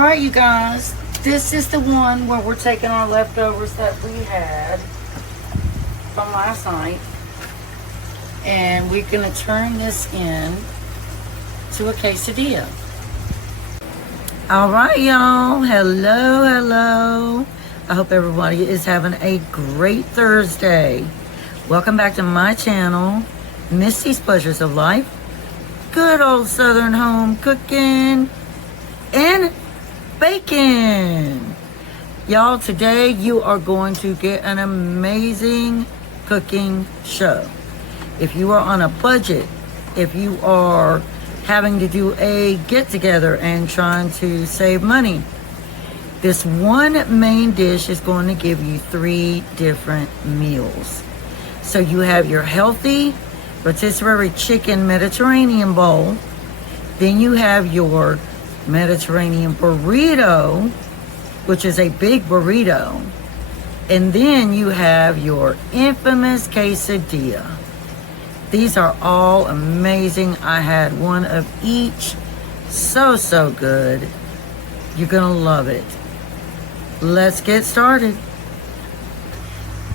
All right, you guys. This is the one where we're taking our leftovers that we had from last night. And we're going to turn this in to a quesadilla. All right, y'all. Hello, hello. I hope everybody is having a great Thursday. Welcome back to my channel, Misty's Pleasures of Life. Good old Southern home cooking and bacon. Y'all, today you are going to get an amazing cooking show. If you are on a budget, if you are having to do a get-together and trying to save money, this one main dish is going to give you 3 different meals. So you have your healthy rotisserie chicken Mediterranean bowl. Then you have your Mediterranean burrito, which is a big burrito. And then you have your infamous quesadilla. These are all amazing. I had one of each. So good. You're gonna love it. Let's get started.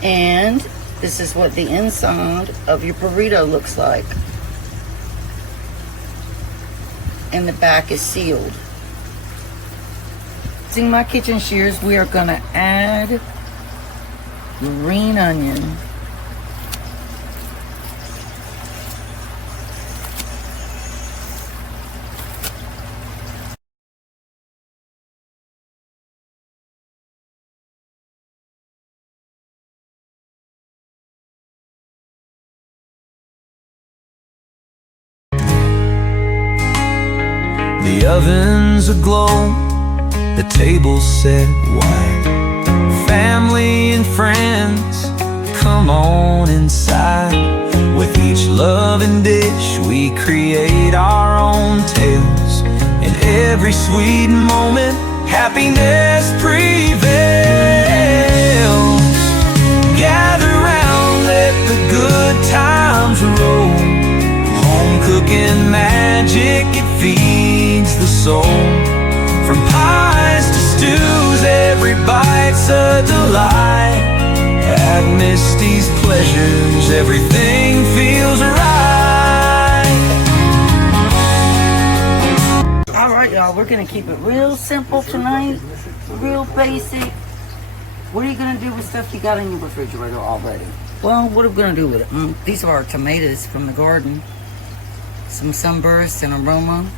And this is what the inside of your burrito looks like. And the back is sealed. Using my kitchen shears, we are gonna add green onion. The oven's aglow, the table's set white. Family and friends, come on inside. With each loving dish, we create our own tales. In every sweet moment, happiness prevails. Gather round, let the good times roll. Home cooking magic, it feeds the soul. From pies to stews, every bite's a delight. At Misty's Pleasures, everything feels right. All right, y'all, we're gonna keep it real simple tonight, real basic. What are you gonna do with stuff you got in your refrigerator already? Well, what are we gonna do with it? These are our tomatoes from the garden. Some sunburst and aroma.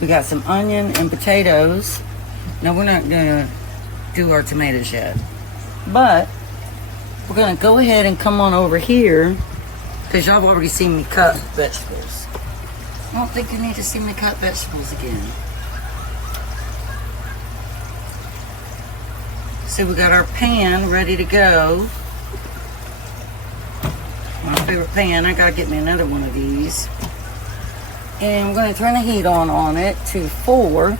We got some onion and potatoes. Now, we're not gonna do our tomatoes yet, but we're gonna go ahead and come on over here because y'all have already seen me cut vegetables. I don't think you need to see me cut vegetables again. So we got our pan ready to go. My favorite pan. I gotta get me another one of these. And we're going to turn the heat on it to 4.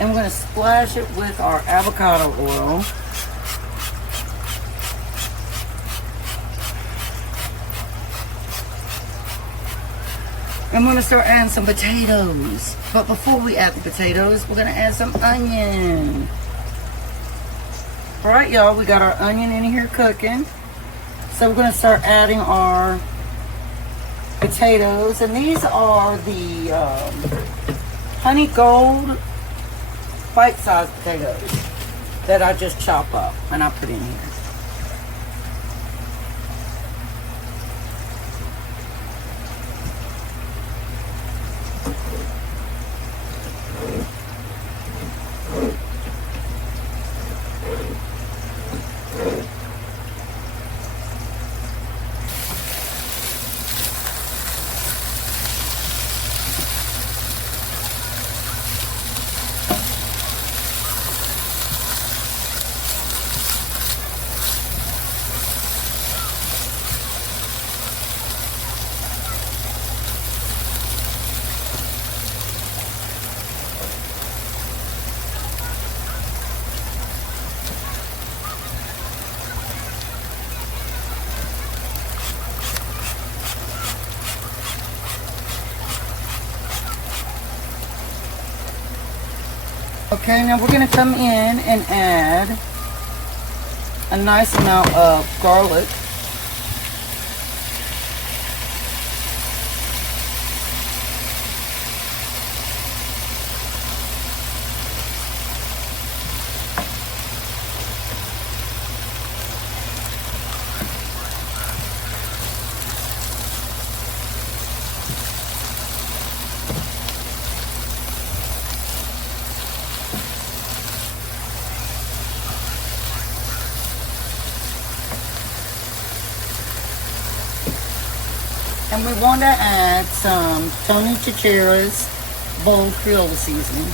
And we're going to splash it with our avocado oil. I'm going to start adding some potatoes. But before we add the potatoes, we're going to add some onion. All right, y'all, we got our onion in here cooking. So we're going to start adding our potatoes, and these are the honey gold bite-sized potatoes that I just chop up and I put in here. Okay, now we're going to come in and add a nice amount of garlic. And we want to add some Tony Chichera's bold Creole seasoning.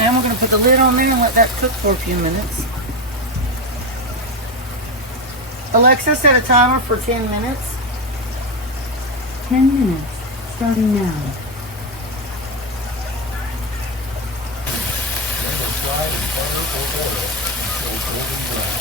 And we're going to put the lid on there and let that cook for a few minutes. Alexa, set a timer for 10 minutes. 10 minutes, starting now. Let it fry in butter or oil until golden brown.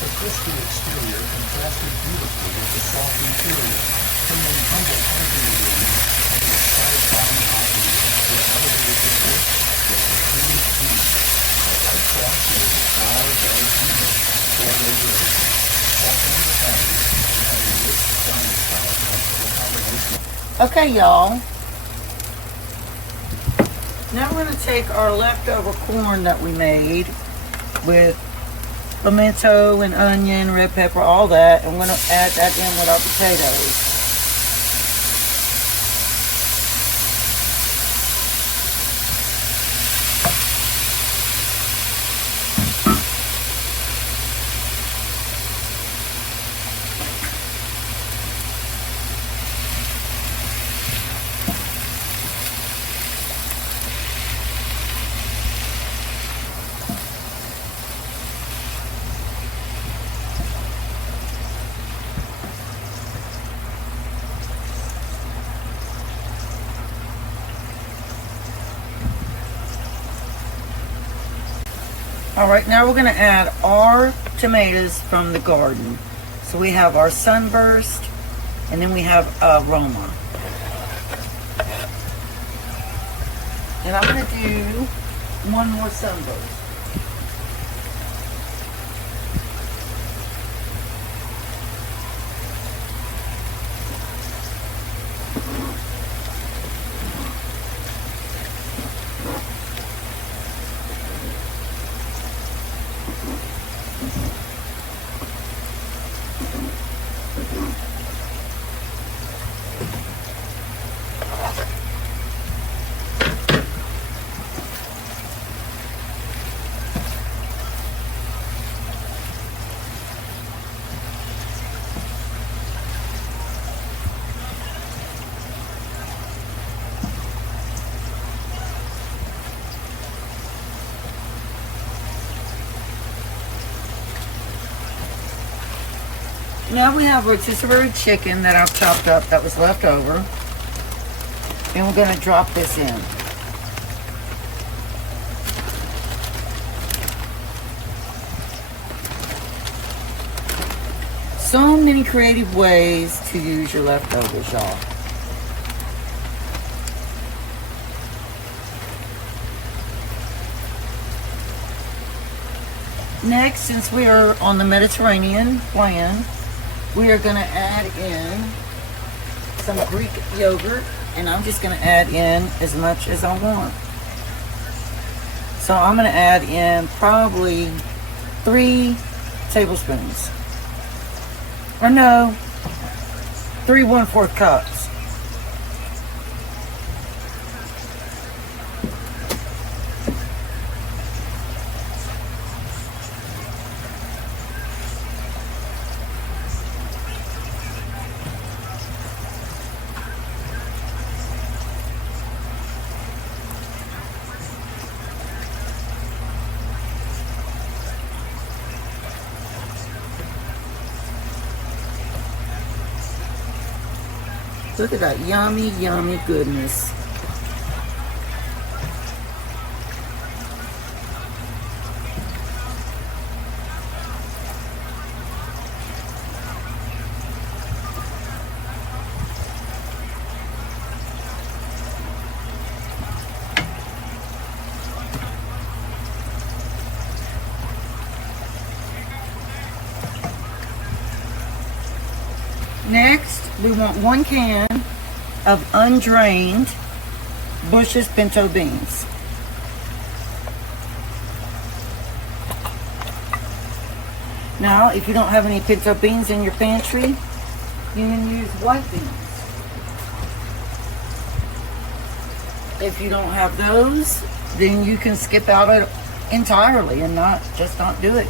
The crispy exterior contrasted beautifully with the soft interior, bringing humble flavor ingredients and a satisfying hot meat with elevated the dish with supreme heat. A light sauce made of flour, butter, and milk, poured over everything. Softening the patty and adding rich Spanish-style touch to the combination. Okay, y'all. Now we're going to take our leftover corn that we made with pimento and onion, red pepper, all that, and we're going to add that in with our potatoes. All right, now we're going to add our tomatoes from the garden. So we have our Sunburst, and then we have Roma. And I'm going to do one more Sunburst. Now we have rotisserie chicken that I've chopped up that was left over. And we're going to drop this in. So many creative ways to use your leftovers, y'all. Next, since we are on the Mediterranean plan, we are going to add in some Greek yogurt, and I'm just going to add in as much as I want. So I'm going to add in probably 3 tablespoons. Or no, 3 1/4 cups. Look at that yummy, yummy goodness. Next, we want 1 can of undrained Bush's pinto beans. Now, if you don't have any pinto beans in your pantry, you can use white beans. If you don't have those, then you can skip out it entirely and not do it.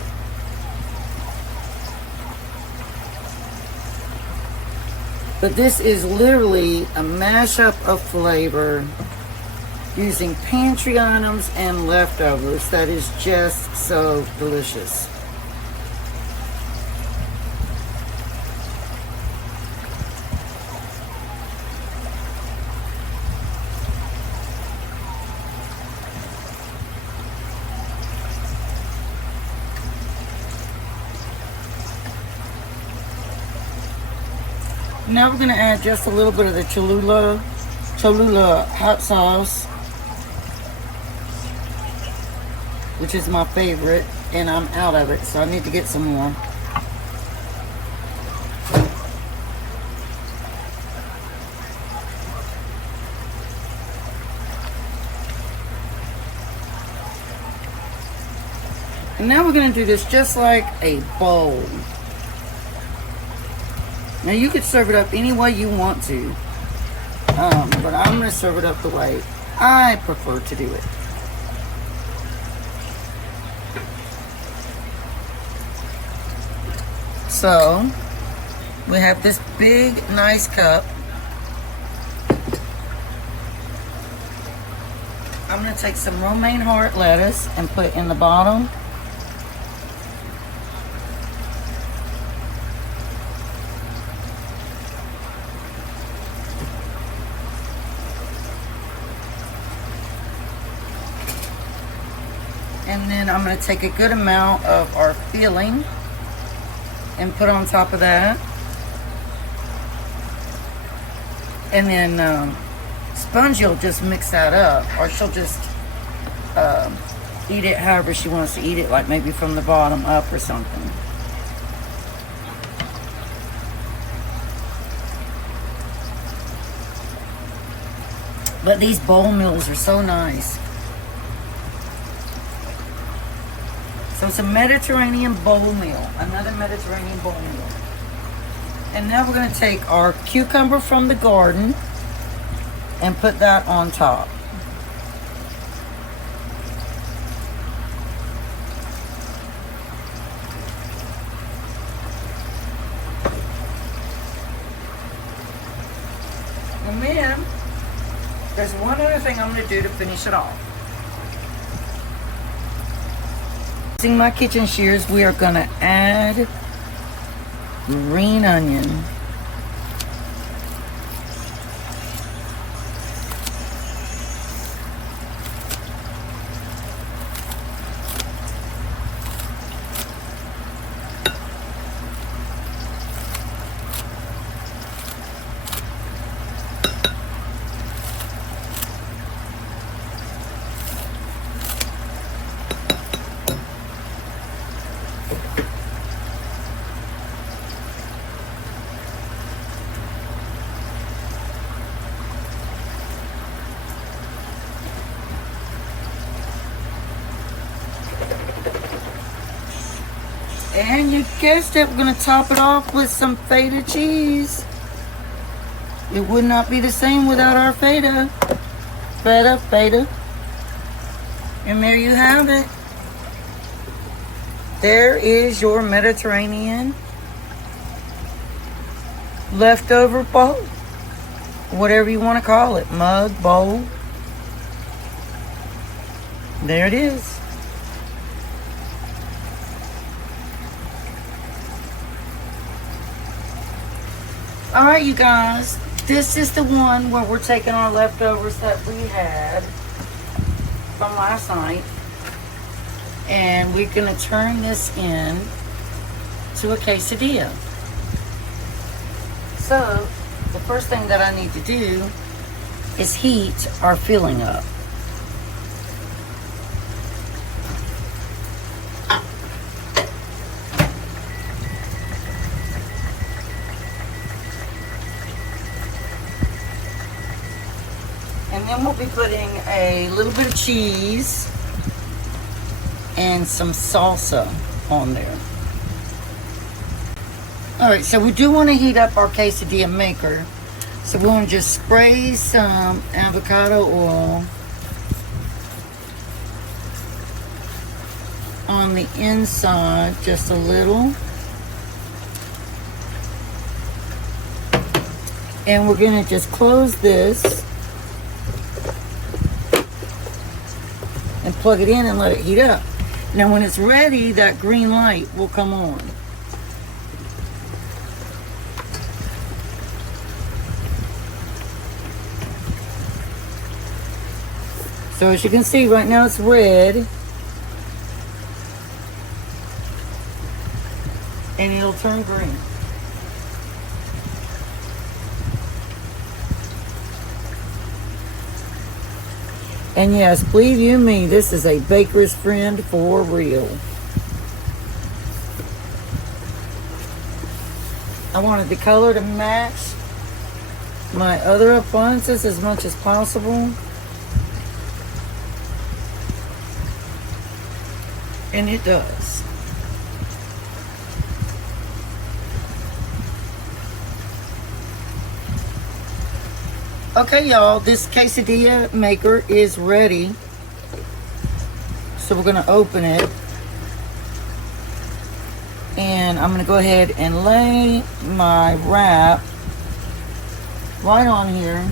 But this is literally a mashup of flavor using pantry items and leftovers that is just so delicious. Now we're going to add just a little bit of the Cholula hot sauce, which is my favorite, and I'm out of it, so I need to get some more. And now we're going to do this just like a bowl. Now you could serve it up any way you want to, but I'm going to serve it up the way I prefer to do it. So, we have this big, nice cup. I'm going to take some romaine heart lettuce and put in the bottom. And then I'm going to take a good amount of our filling and put on top of that. And then Spongy will just mix that up, or she'll just eat it however she wants to eat it, like maybe from the bottom up or something. But these bowl meals are so nice. So it's a Mediterranean bowl meal, another Mediterranean bowl meal. And now we're going to take our cucumber from the garden and put that on top. And then there's one other thing I'm going to do to finish it off. Using my kitchen shears, we are going to add green onion. And you guessed it, we're going to top it off with some feta cheese. It would not be the same without our feta. Feta. And there you have it. There is your Mediterranean leftover bowl. Whatever you want to call it. Mug, bowl. There it is. All right, you guys, This is the one where we're taking our leftovers that we had from last night, and we're gonna turn this in to a quesadilla. So the first thing that I need to do is heat our filling up. And then we'll be putting a little bit of cheese and some salsa on there. Alright, so we do want to heat up our quesadilla maker. So we want to just spray some avocado oil on the inside, just a little. And we're going to just close this and plug it in and let it heat up. Now when it's ready, that green light will come on. So as you can see, right now it's red. And it'll turn green. And yes, believe you me, this is a baker's friend for real. I wanted the color to match my other appliances as much as possible. And it does. Okay, y'all, this quesadilla maker is ready. So we're going to open it. And I'm going to go ahead and lay my wrap right on here.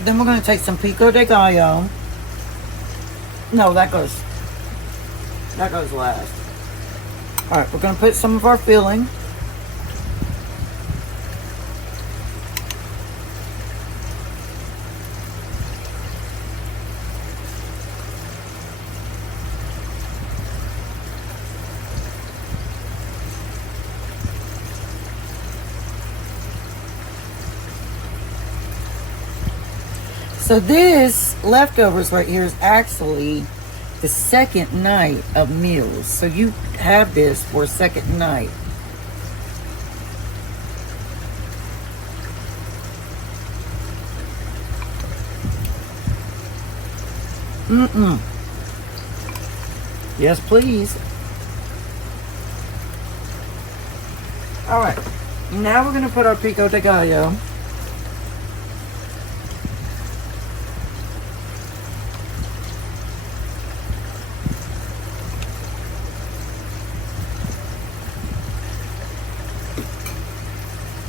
Then we're going to take some pico de gallo. No, that goes last. All right, we're going to put some of our filling. So this leftovers right here is actually the second night of meals. So you have this for a second night. Yes, please. All right. Now we're going to put our pico de gallo.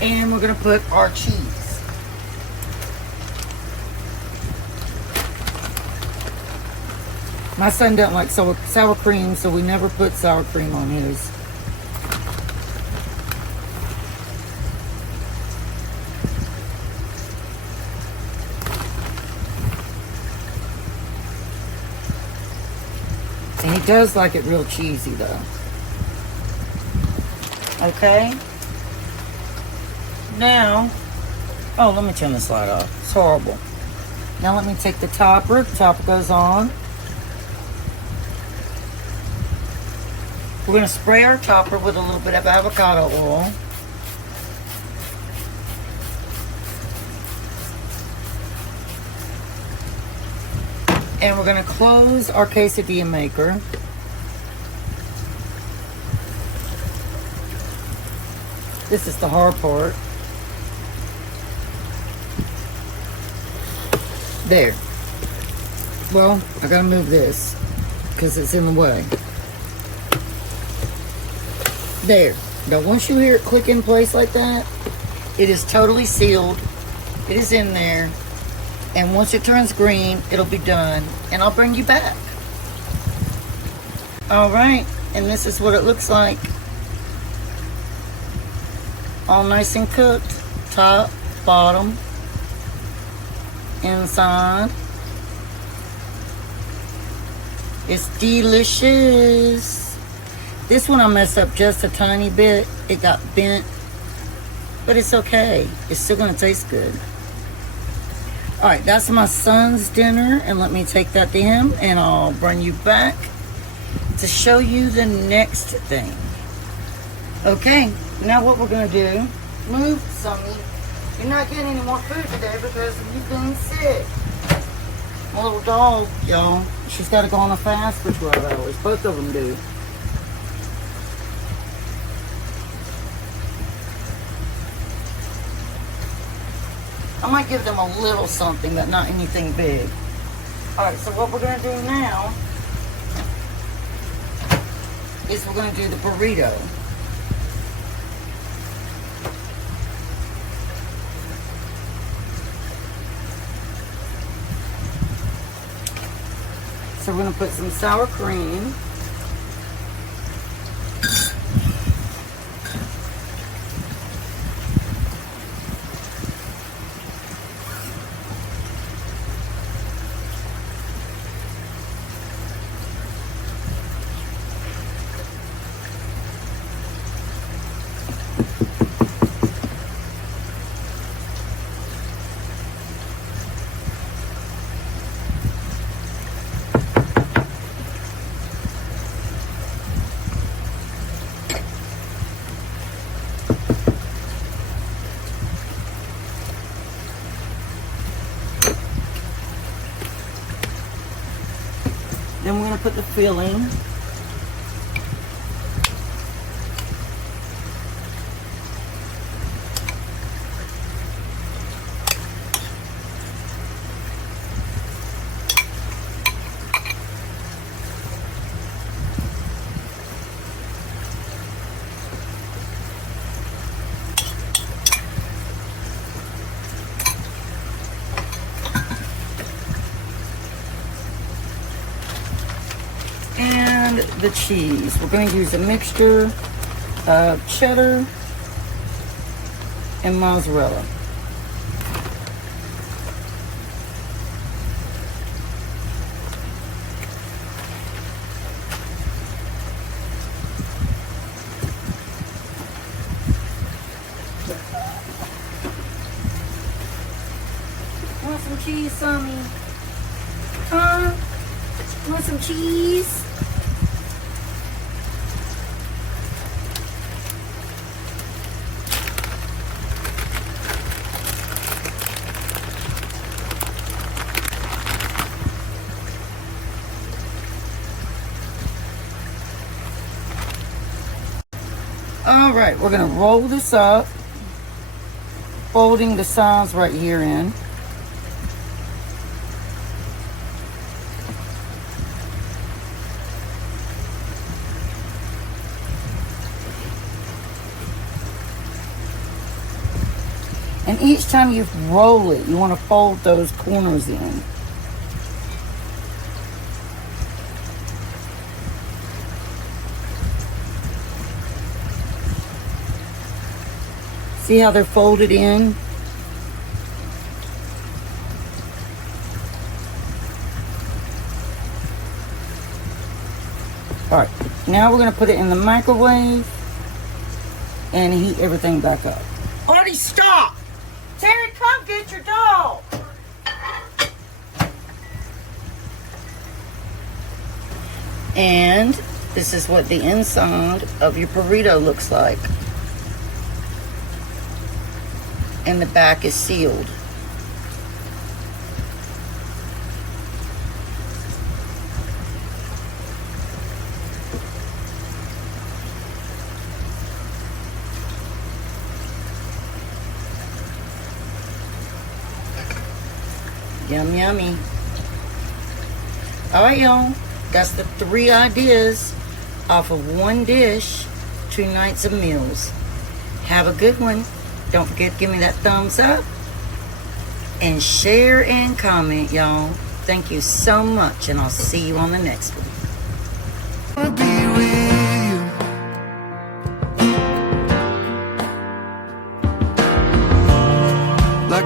And we're going to put our cheese. My son doesn't like sour cream, so we never put sour cream on his. And he does like it real cheesy, though. Okay. Now, oh, let me turn this light off. It's horrible. Now let me take the topper. The topper goes on. We're going to spray our topper with a little bit of avocado oil. And we're going to close our quesadilla maker. This is the hard part. There. Well, I gotta move this because it's in the way. There. Now once you hear it click in place like that, it is totally sealed. It is in there. And once it turns green, it'll be done. And I'll bring you back. Alright. And this is what it looks like All nice and cooked. Top, bottom, inside. It's delicious. This one I messed up just a tiny bit. It got bent, but it's okay. It's still gonna taste good. All right, that's my son's dinner, and let me take that to him, and I'll bring you back to show you the next thing. Okay, now what we're gonna do, move, Sonny. You're not getting any more food today because of you being sick. My little dog, y'all, she's got to go on a fast for 12 hours. Both of them do. I might give them a little something, but not anything big. All right, so what we're going to do now is we're going to do the burrito. So we're going to put some sour cream. Then we're going to put the filling. And the cheese. We're going to use a mixture of cheddar and mozzarella. Want some cheese, Sammy? Huh? Want some cheese? All right, we're gonna roll this up, folding the sides right here in. And each time you roll it, you want to fold those corners in. See how they're folded in? All right, now we're gonna put it in the microwave and heat everything back up. Artie, stop! Terry, come get your dog! And this is what the inside of your burrito looks like. And the back is sealed. Yum, yummy. All right, y'all. That's the 3 ideas off of one dish, 2 nights of meals. Have a good one. Don't forget to give me that thumbs up and share and comment, y'all. Thank you so much, and I'll see you on the next one. Be with you.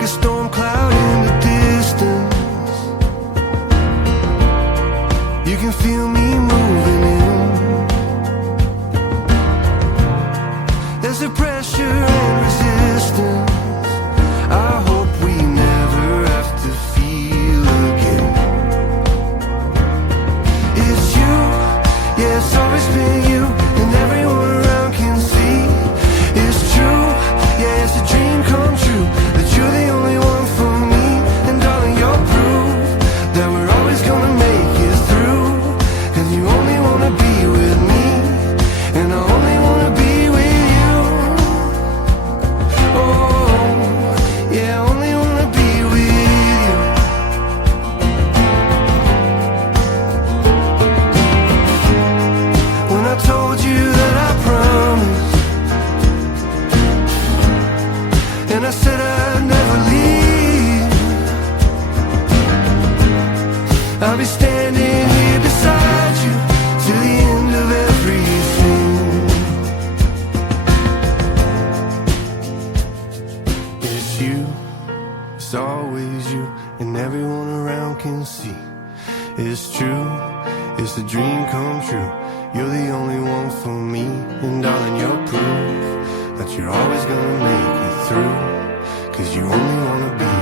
a storm cloud in the distance. You can feel me moving in. There's a pressure and resistance I hope we never have to feel again. It's you, yeah, it's always been you, and everyone around can see. It's true, yeah, it's a dream come true, that you're the only one for me. And darling, you're proof that we're always gonna make it through. Cause you only wanna be with me, and I only wanna be with you. Oh, yeah, I only wanna be with you. When I told you that I promised, and I said I'd never leave, I'll be standing here beside you till the end of everything. It's you, it's always you, and everyone around can see. It's true, it's a dream come true. You're the only one for me, and darling, you're proof that you're always gonna make it through. Cause you only wanna be